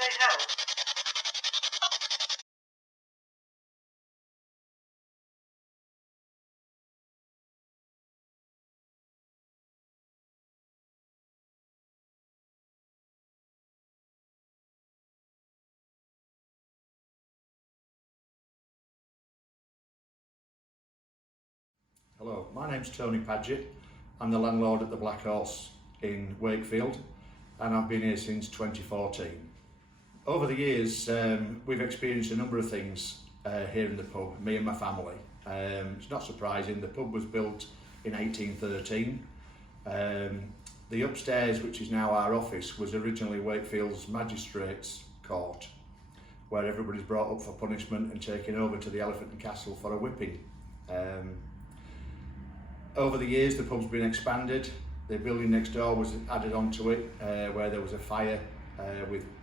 they help? Hello, my name's Tony Paget. I'm the landlord at the Black Horse in Wakefield and I've been here since 2014. Over the years we've experienced a number of things here in the pub, me and my family. It's not surprising, the pub was built in 1813. The upstairs, which is now our office, was originally Wakefield's Magistrate's court, where everybody's brought up for punishment and taken over to the Elephant and Castle for a whipping. Over the years the pub's been expanded. The building next door was added onto it where there was a fire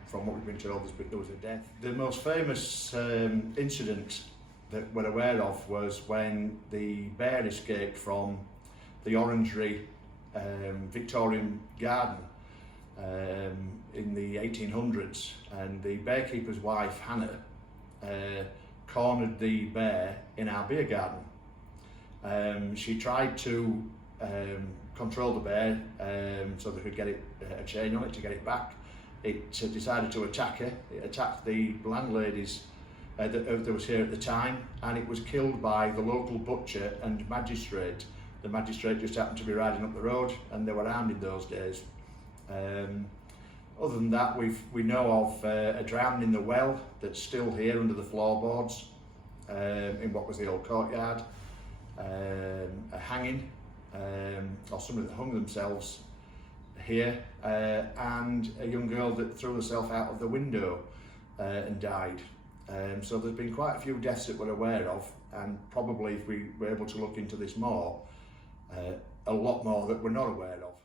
from what we've been told there was a death. The most famous incident that we're aware of was when the bear escaped from the Orangery Victorian garden in the 1800s, and the bearkeeper's wife Hannah cornered the bear in our beer garden. She tried to control the bear so they could get a chain on it to get it back. It decided to attack her. It attacked the landladies that was here at the time, and it was killed by the local butcher and magistrate. The magistrate just happened to be riding up the road, and they were armed in those days. Other than that, we know of a drowning in the well that's still here under the floorboards in what was the old courtyard. A hanging, or somebody that hung themselves here, and a young girl that threw herself out of the window and died. So there's been quite a few deaths that we're aware of, and probably if we were able to look into this more, a lot more that we're not aware of.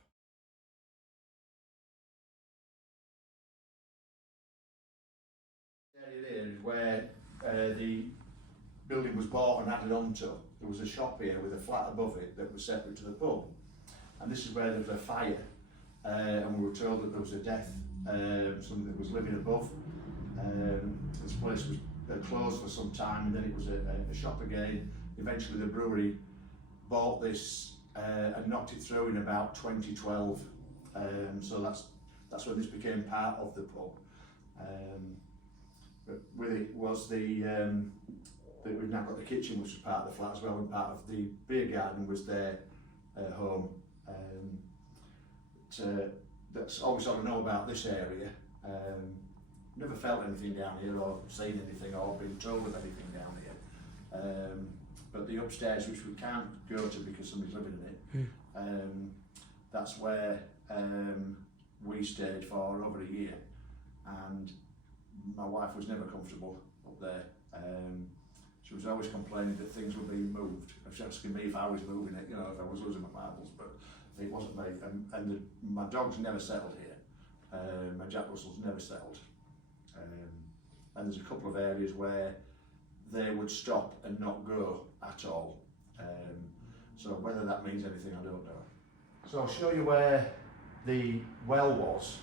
The area there is where the building was bought and added onto. There was a shop here with a flat above it that was separate to the pub, and this is where there was a fire, and we were told that there was a death, somebody that was living above. This place was closed for some time, and then it was a shop again. Eventually the brewery bought this and knocked it through in about 2012, so that's when this became part of the pub. But with it was that we've now got the kitchen, which was part of the flat as well, and part of the beer garden was their home. That's all we sort of know about this area. Never felt anything down here, or seen anything, or been told of anything down here. But the upstairs, which we can't go to because somebody's living in it, that's where we stayed for over a year, and my wife was never comfortable up there. She was always complaining that things were being moved. She was asking me if I was moving it, you know, if I was losing my marbles, but it wasn't me. And my dogs never settled here. My Jack Russells never settled. And there's a couple of areas where they would stop and not go at all. So whether that means anything, I don't know. So I'll show you where the well was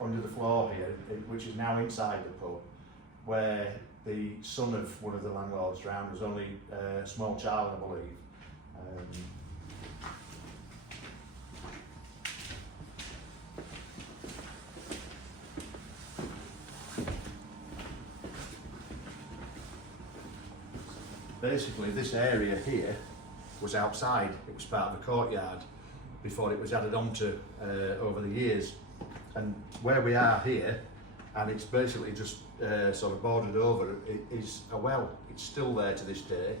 under the floor here, which is now inside the pub, where the son of one of the landlords drowned. Was only a small child, I believe. Basically, this area here was outside. It was part of the courtyard before it was added onto over the years. And where we are here, and it's basically just sort of bordered over, it is a well. It's still there to this day,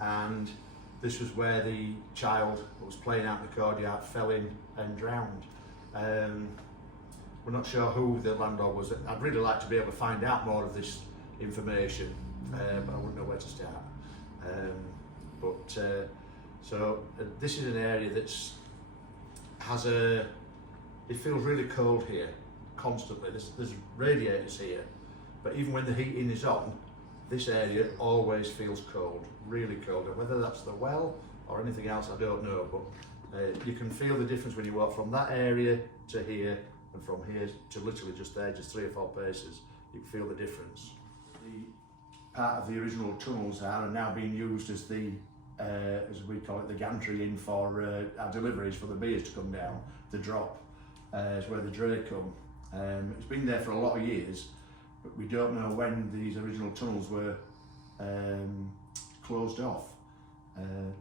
and this was where the child that was playing out in the courtyard fell in and drowned. We're not sure who the landlord was. I'd really like to be able to find out more of this information, but I wouldn't know where to start. So this is an area that's it feels really cold here constantly. There's radiators here, but even when the heating is on, this area always feels cold, really cold. And whether that's the well or anything else, I don't know, but you can feel the difference when you walk from that area to here and from here to literally just there, just 3 or 4 paces, you can feel the difference. The part of the original tunnels are now being used as the, as we call it, the gantry in for our deliveries for the beers to come down, the drop, is where the dray come. It's been there for a lot of years, but we don't know when these original tunnels were closed off.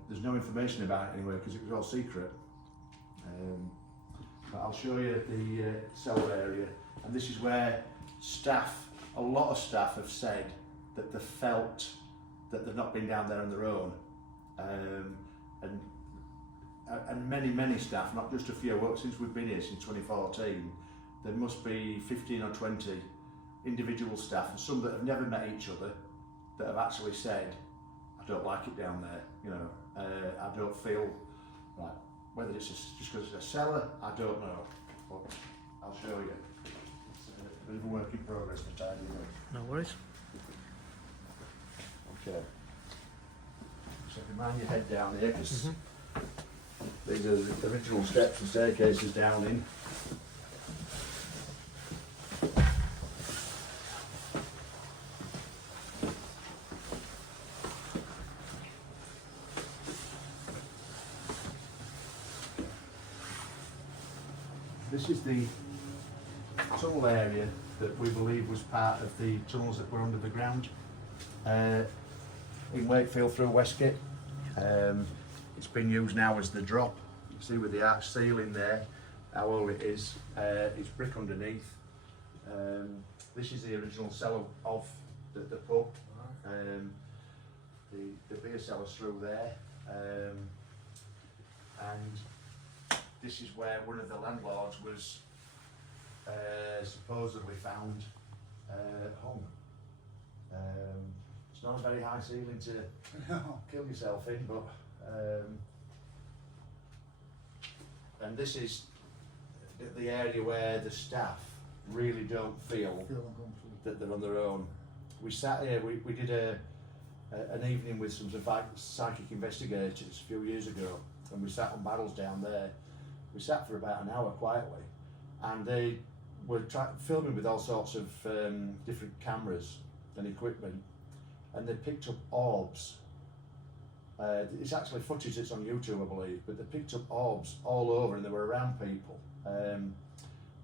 There's no information about it anywhere because it was all secret. But I'll show you the cellar area, and this is where staff, a lot of staff have said that they felt that they've not been down there on their own. And many staff, not just a few, well, since we've been here since 2014, there must be 15 or 20 individual staff, and some that have never met each other, that have actually said, I don't like it down there, you know, I don't feel like, whether it's just because it's a cellar, I don't know, but I'll show you. It's a bit of a work in progress for time, you know. No worries. Okay. So if you mind your head down here, because these are the original steps and staircases down in. This is the tunnel area that we believe was part of the tunnels that were under the ground in Wakefield through Westgate. It's been used now as the drop. You see with the arch ceiling there, how old it is. It's brick underneath. This is the original cellar of the pub. The beer cellar's through there. And this is where one of the landlords was supposedly found hung. It's not a very high ceiling to kill yourself in, but and this is the area where the staff really don't feel that they're on their own. We sat here, we did an evening with some psychic investigators a few years ago, and we sat on barrels down there. We sat for about an hour quietly, and they were filming with all sorts of different cameras and equipment, and they picked up orbs. It's actually footage that's on YouTube, I believe, but they picked up orbs all over, and they were around people.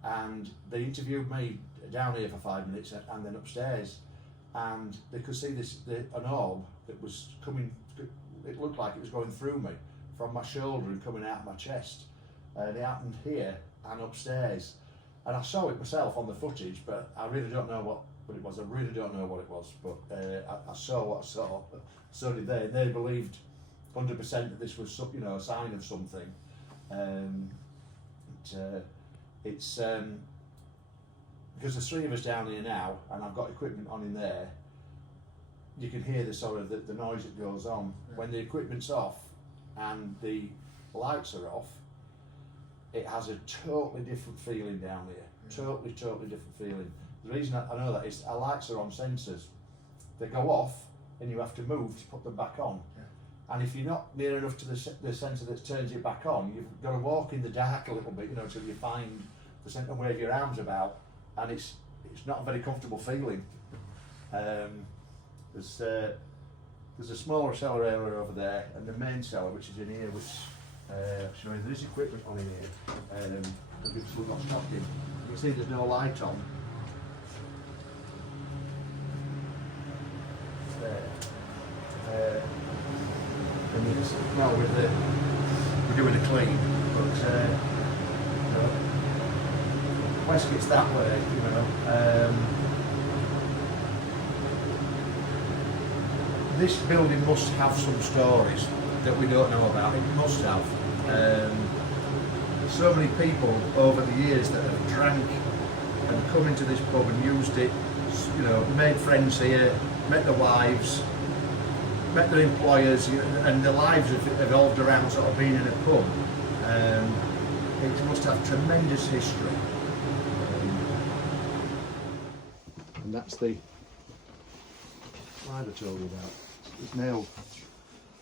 And they interviewed me down here for 5 minutes, and then upstairs, and they could see an orb that was coming. It looked like it was going through me from my shoulder and coming out of my chest. It happened here and upstairs, and I saw it myself on the footage, but I really don't know what it was. I really don't know what it was, but I saw what I saw. So did they, and they believed 100% that this was some, a sign of something. It's because there's 3 of us down here now, and I've got equipment on in there. You can hear the sort of the noise that goes on when the equipment's off and the lights are off. It has a totally different feeling down here. Totally different feeling. The reason I know that is our lights are on sensors. They go off, and you have to move to put them back on. And if you're not near enough to the sensor that turns it back on, you've got to walk in the dark a little bit, till you find the sensor and wave your arms about, and it's not a very comfortable feeling. There's a smaller cellar area over there, and the main cellar, which is in here, which showing there is equipment on in here. We've got stock in. You can see there's no light on. There. And it's, well, we're doing a clean, but Westgate's that way, This building must have some stories that we don't know about. It must have. So many people over the years that have drank and come into this pub and used it, made friends here, met their wives, met their employers, and their lives have evolved around sort of being in a pub. It must have tremendous history. And that's the slide I told you about. It's nailed.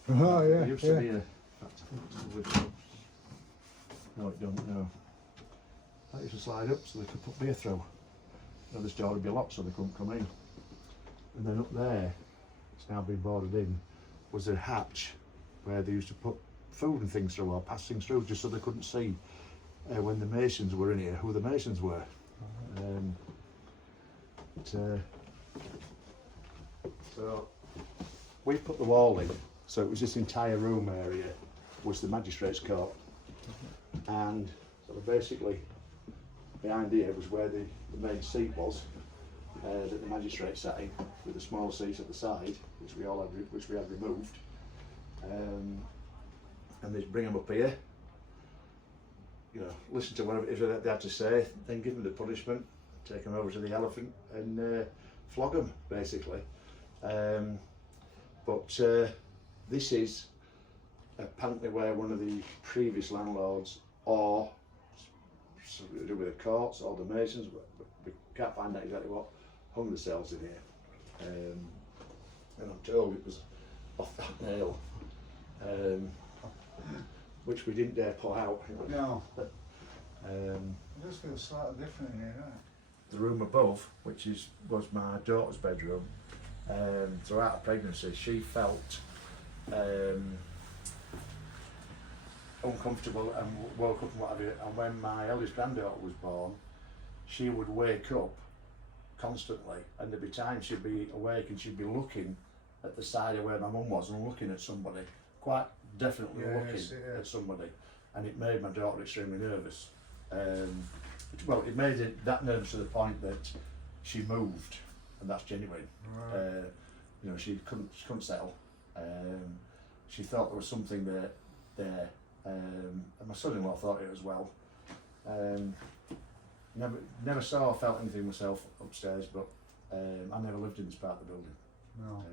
Oh yeah. There used to be a. No, it don't. No. that used to slide up so they could put beer through. And this door would be locked so they couldn't come in. And then up there, it's now been boarded in, was a hatch where they used to put food and things through or pass things through just so they couldn't see when the masons were in here, who the masons were. So we put the wall in, so it was this entire room area was the Magistrate's court, and sort of basically behind here was where the main seat was that the Magistrate sat in, with the smaller seats at the side, which we had removed, and they'd bring them up here, you know, listen to whatever it is that they had to say, then give them the punishment, take them over to the elephant and flog them basically. But this is apparently where one of the previous landlords, or something to do with the courts or the masons, we can't find out exactly what, hung themselves in here. And I'm told it was off that nail, which we didn't dare pull out. No. It just feels slightly different in here, doesn't it? The room above, which was my daughter's bedroom, throughout her pregnancy, she felt uncomfortable and woke up and what have you. And when my eldest granddaughter was born, she would wake up constantly, and there'd be times she'd be awake and she'd be looking at the side of where my mum was and looking at somebody, quite definitely looking at somebody, and it made my daughter extremely nervous. Well, it made it that nervous to the point that she moved, and that's genuine. Right. You know, she couldn't settle. She thought there was something there, and my son-in-law thought it as well. Never saw or felt anything myself upstairs, but I never lived in this part of the building. No.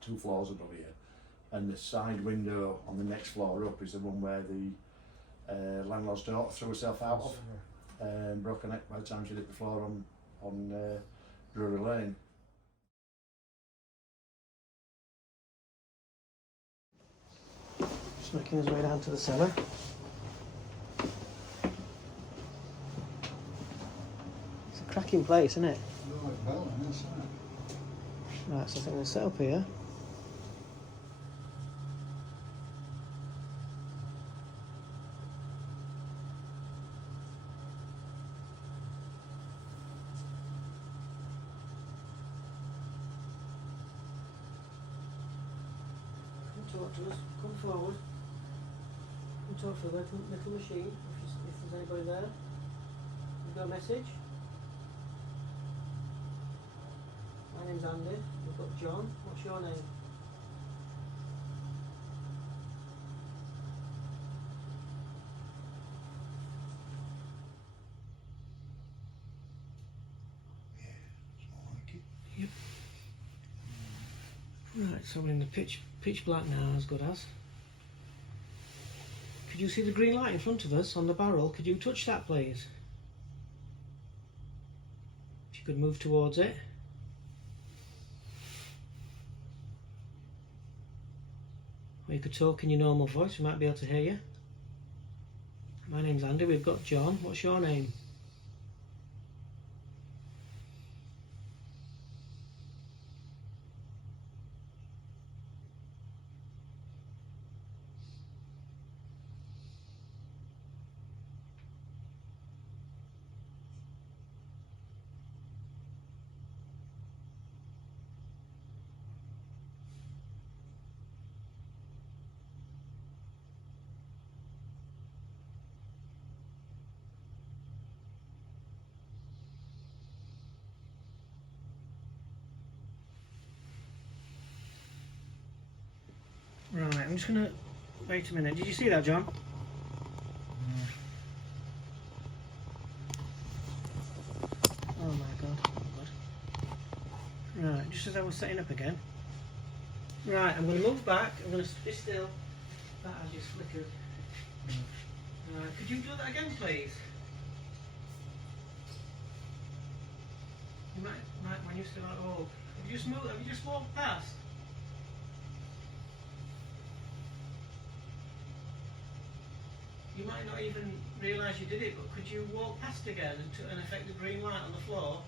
2 floors above here, and the side window on the next floor up is the one where the landlord's daughter threw herself out of, and broke her neck by the time she hit the floor on Drury Lane. Just making his way down to the cellar. It's a cracking place, isn't it? Looks like Bellin, isn't it? Right, so I think we'll set up here. Talk to us, come forward. Come talk to the little machine, if there's anybody there. You've got a message? My name's Andy, we've got John. What's your name? Yep. Right, so we're in the pitch black now, as good as. Could you see the green light in front of us on the barrel? Could you touch that, please? If you could move towards it. Or you could talk in your normal voice, we might be able to hear you. My name's Andy, we've got John. What's your name? Right, I'm just gonna wait a minute. Did you see that, John? Oh my god. Right, just as I was setting up again. Right, I'm gonna move back. I'm gonna be still. That has just flickered. Right, could you do that again, please? You might when you're still at all. Have you just walked past? you might not even realise you did it, but could you walk past again and affect the green light on the floor?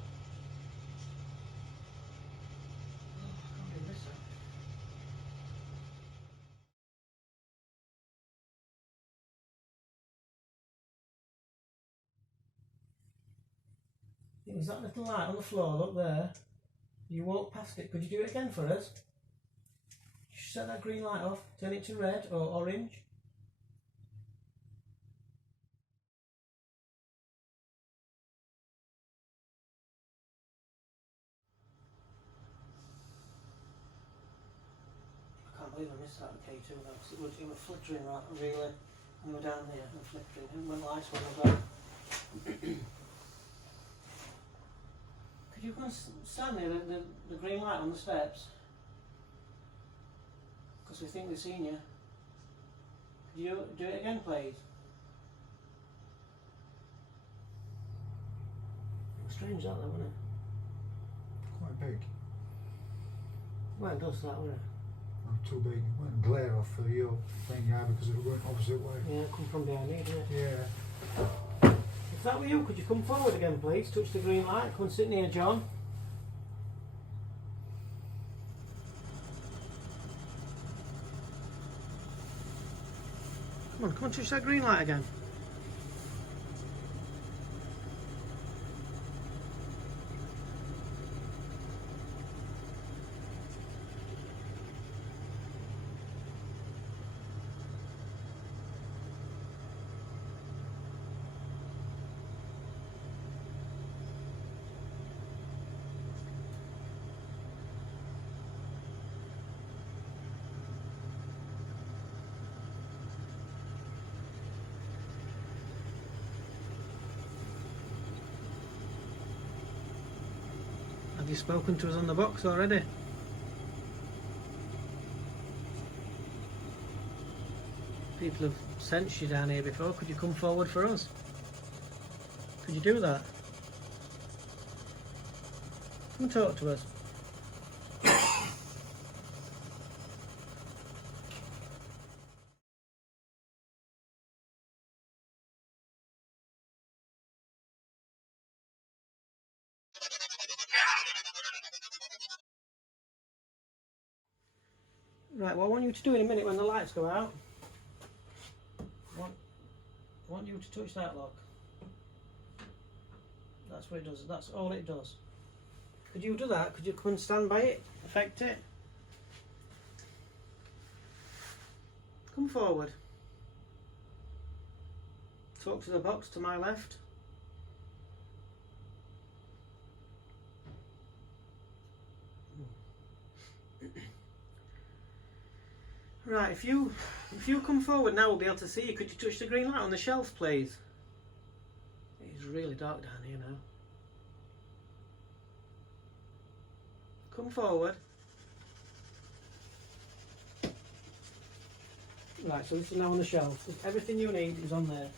Oh, I can't do this. It was that little light on the floor, look there. You walk past it. Could you do it again for us? Just set that green light off, turn it to red or orange. I can't believe I missed that with K2 though, because it was flickering right, really. We were down here and flickering, and when lights went as well. Could you come and stand there, the green light on the steps? Because we think we've seen you. Could you do it again, please? Strange that though, wasn't it? Quite big. Well, it does that, wouldn't it? Not too big. It wouldn't glare off for your thing, yeah, because it went opposite way. Yeah, come from behind me, didn't it? Yeah. If that were you, could you come forward again, please? Touch the green light. Come and sit near John. Come on, touch that green light again. Have you spoken to us on the box already? People have sensed you down here before. Could you come forward for us? Could you do that? Come and talk to us. Right, what I want you to do in a minute when the lights go out, I want you to touch that lock. That's what it does, that's all it does. Could you do that? Could you come and stand by it? Affect it? Come forward. Talk to the box to my left. Right, if you come forward now, we'll be able to see you. Could you touch the green light on the shelf, please? It's really dark down here now. Come forward. Right, so this is now on the shelf. Everything you need is on there.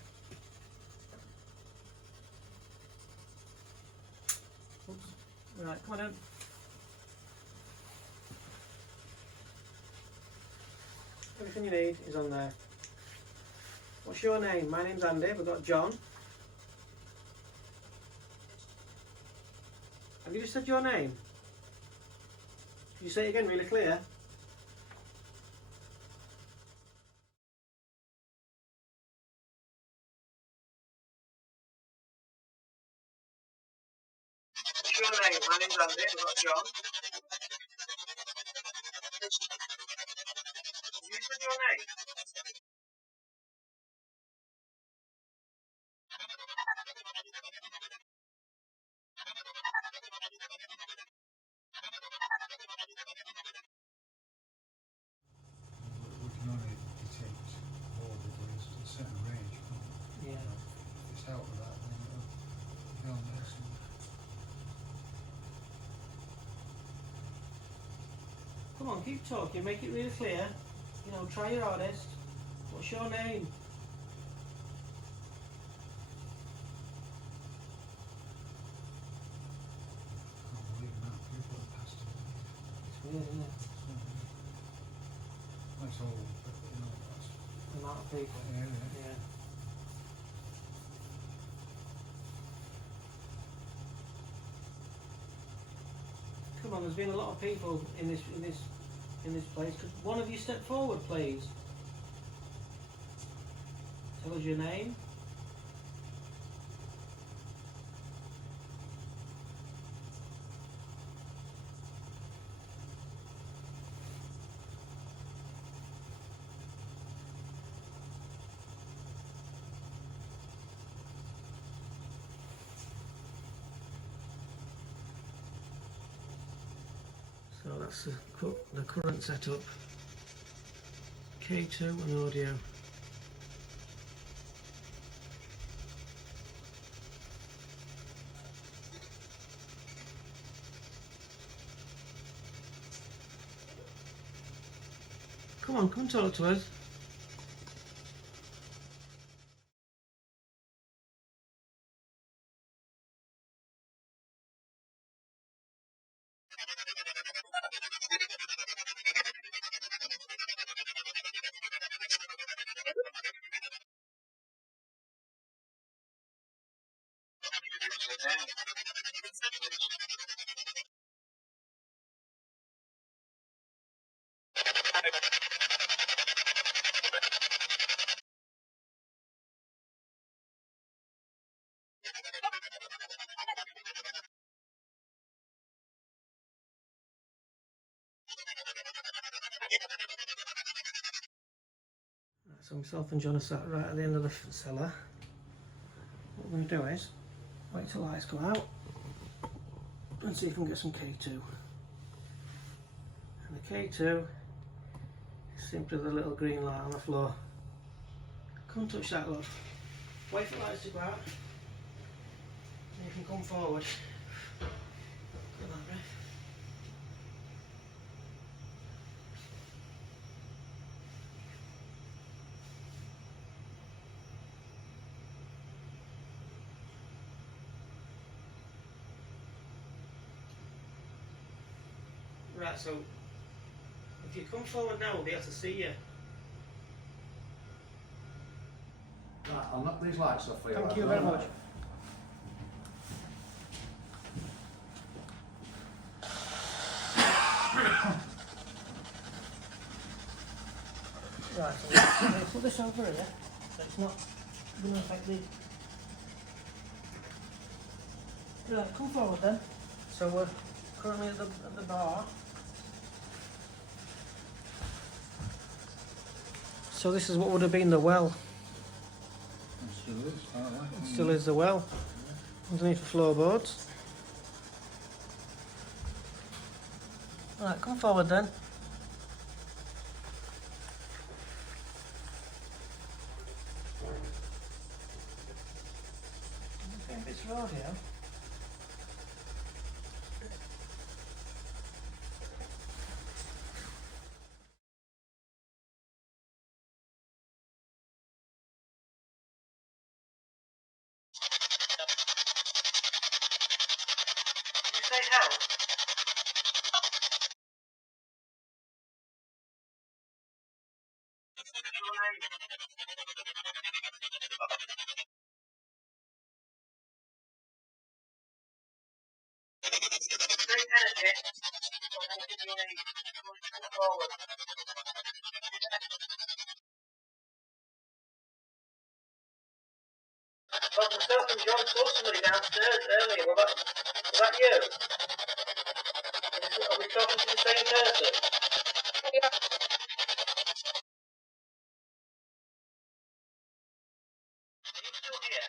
Oops. Right, come on in. Everything you need is on there. What's your name? My name's Andy. We've got John. Have you just said your name? Can you say it again really clear? What's your name? My name's Andy. We've got John. Have you said your name? We can only detect audibles to a certain range, can't we? Yeah. If it's out of that, then it'll go on there somewhere. Come on, keep talking, make it really clear. You know, try your hardest. What's your name? Can't believe the amount of people that passed away. It's weird, isn't it? That's all, but you know, that's, The amount of people. yeah. Yeah. on, there's been a lot of people in this place. Could one of you step forward, please? Tell us your name. So that's the current setup. K2 and audio. Come on, come talk to us. So myself and John are sat right at the end of the cellar. What we're going to do is wait till the lights go out and see if we can get some K2. And the K2 is simply the little green light on the floor. Come touch that, love. Wait for the lights to go out and you can come forward. Get that breath. Right, so if you come forward now, we'll be able to see you. Right, I'll knock these lights off for you. Thank you very much. Right, so we'll put this over here, so it's not going to affect the... Right, come forward then. So we're currently at the bar. So this is what would have been the well. It still is, aren't they? It still is the well. Underneath the floorboards. Right, come forward then. Okay, if it's audio. Say help. Great energy. Forward. Well, myself and John saw somebody downstairs earlier. Was that you? Are we talking to the same person? Yeah. Are you still here?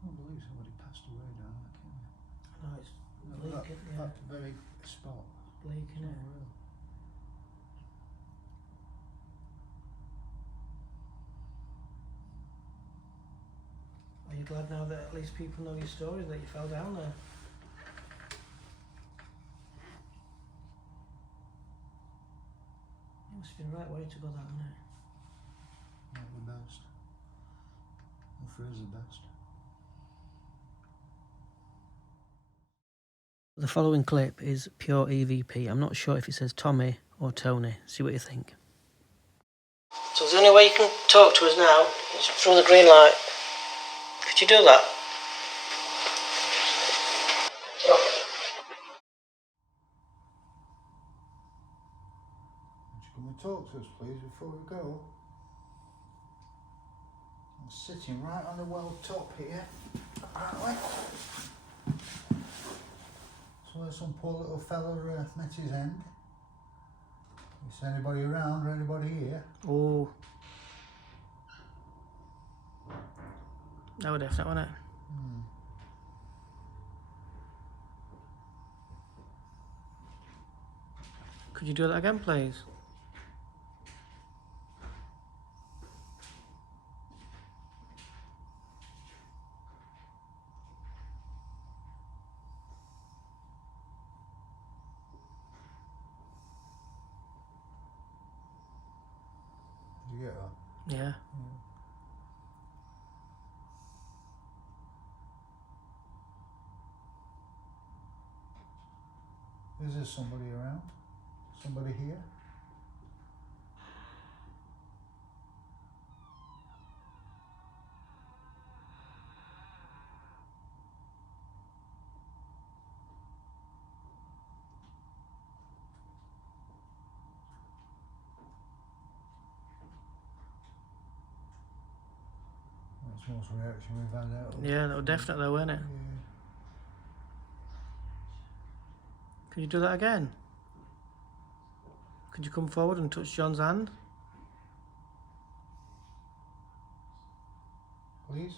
I can't believe somebody passed away down there, can you? No, it's bleak, That, isn't it? that very spot. Bleak, isn't it? Unreal. Are you glad now that at least people know your story, that you fell down there? It must have been the right way to go down there. Not the best. I for is the best. The following clip is pure EVP. I'm not sure if it says Tommy or Tony. See what you think. So the only way you can talk to us now is through the green light. Could you do that? Would you come and talk to us, please, before we go? I'm sitting right on the well top here, apparently. So where some poor little fella met his end. Is anybody around or anybody here? Oh. That would definitely, wouldn't it? Could you do that again, please? Did you get that? Yeah. Is there somebody around? Somebody here? That's the most reaction we've had out of it. Yeah, that would definitely, wouldn't it? Yeah. Could you do that again? Could you come forward and touch Jon's hand? Please?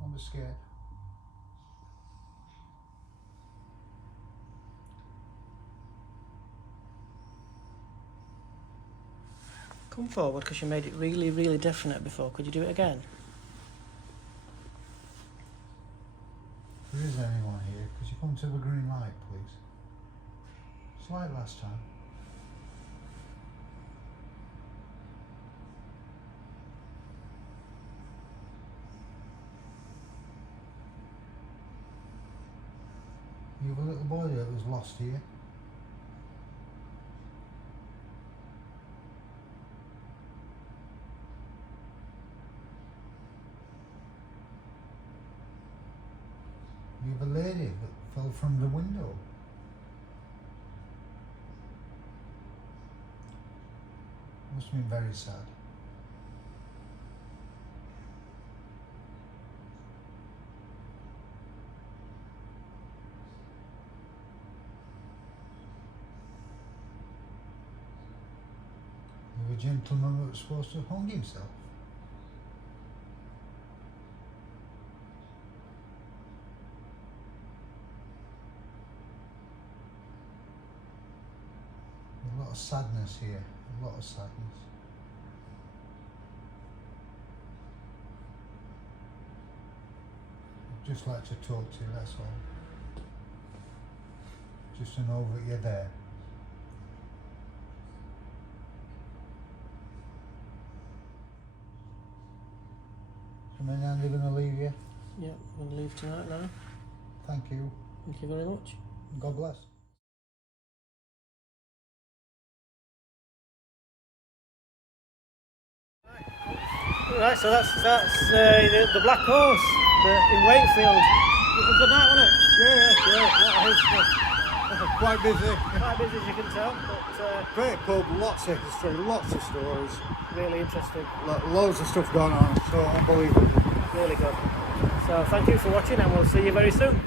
Don't be scared. Come forward, because you made it really, really definite before. Could you do it again? If there is anyone here, could you come to the green light, please? It's like last time. You have a little boy that was lost here. You have a lady that fell from the window. Must have been very sad. You have a gentleman that was supposed to have hung himself. A lot of sadness here, a lot of sadness. I'd just like to talk to you, that's all. Just to know that you're there. So, Jon Andy, going to leave you? Yeah, we're going to leave tonight now. Thank you. Thank you very much. God bless. Right, so that's the Black Horse in Wakefield. Good night, wasn't it? Yeah. What a history. Quite busy. Quite busy as you can tell, but Great pub, lots of history, lots of stories. really interesting. Loads of stuff going on, so unbelievable. Really good. So thank you for watching, and we'll see you very soon.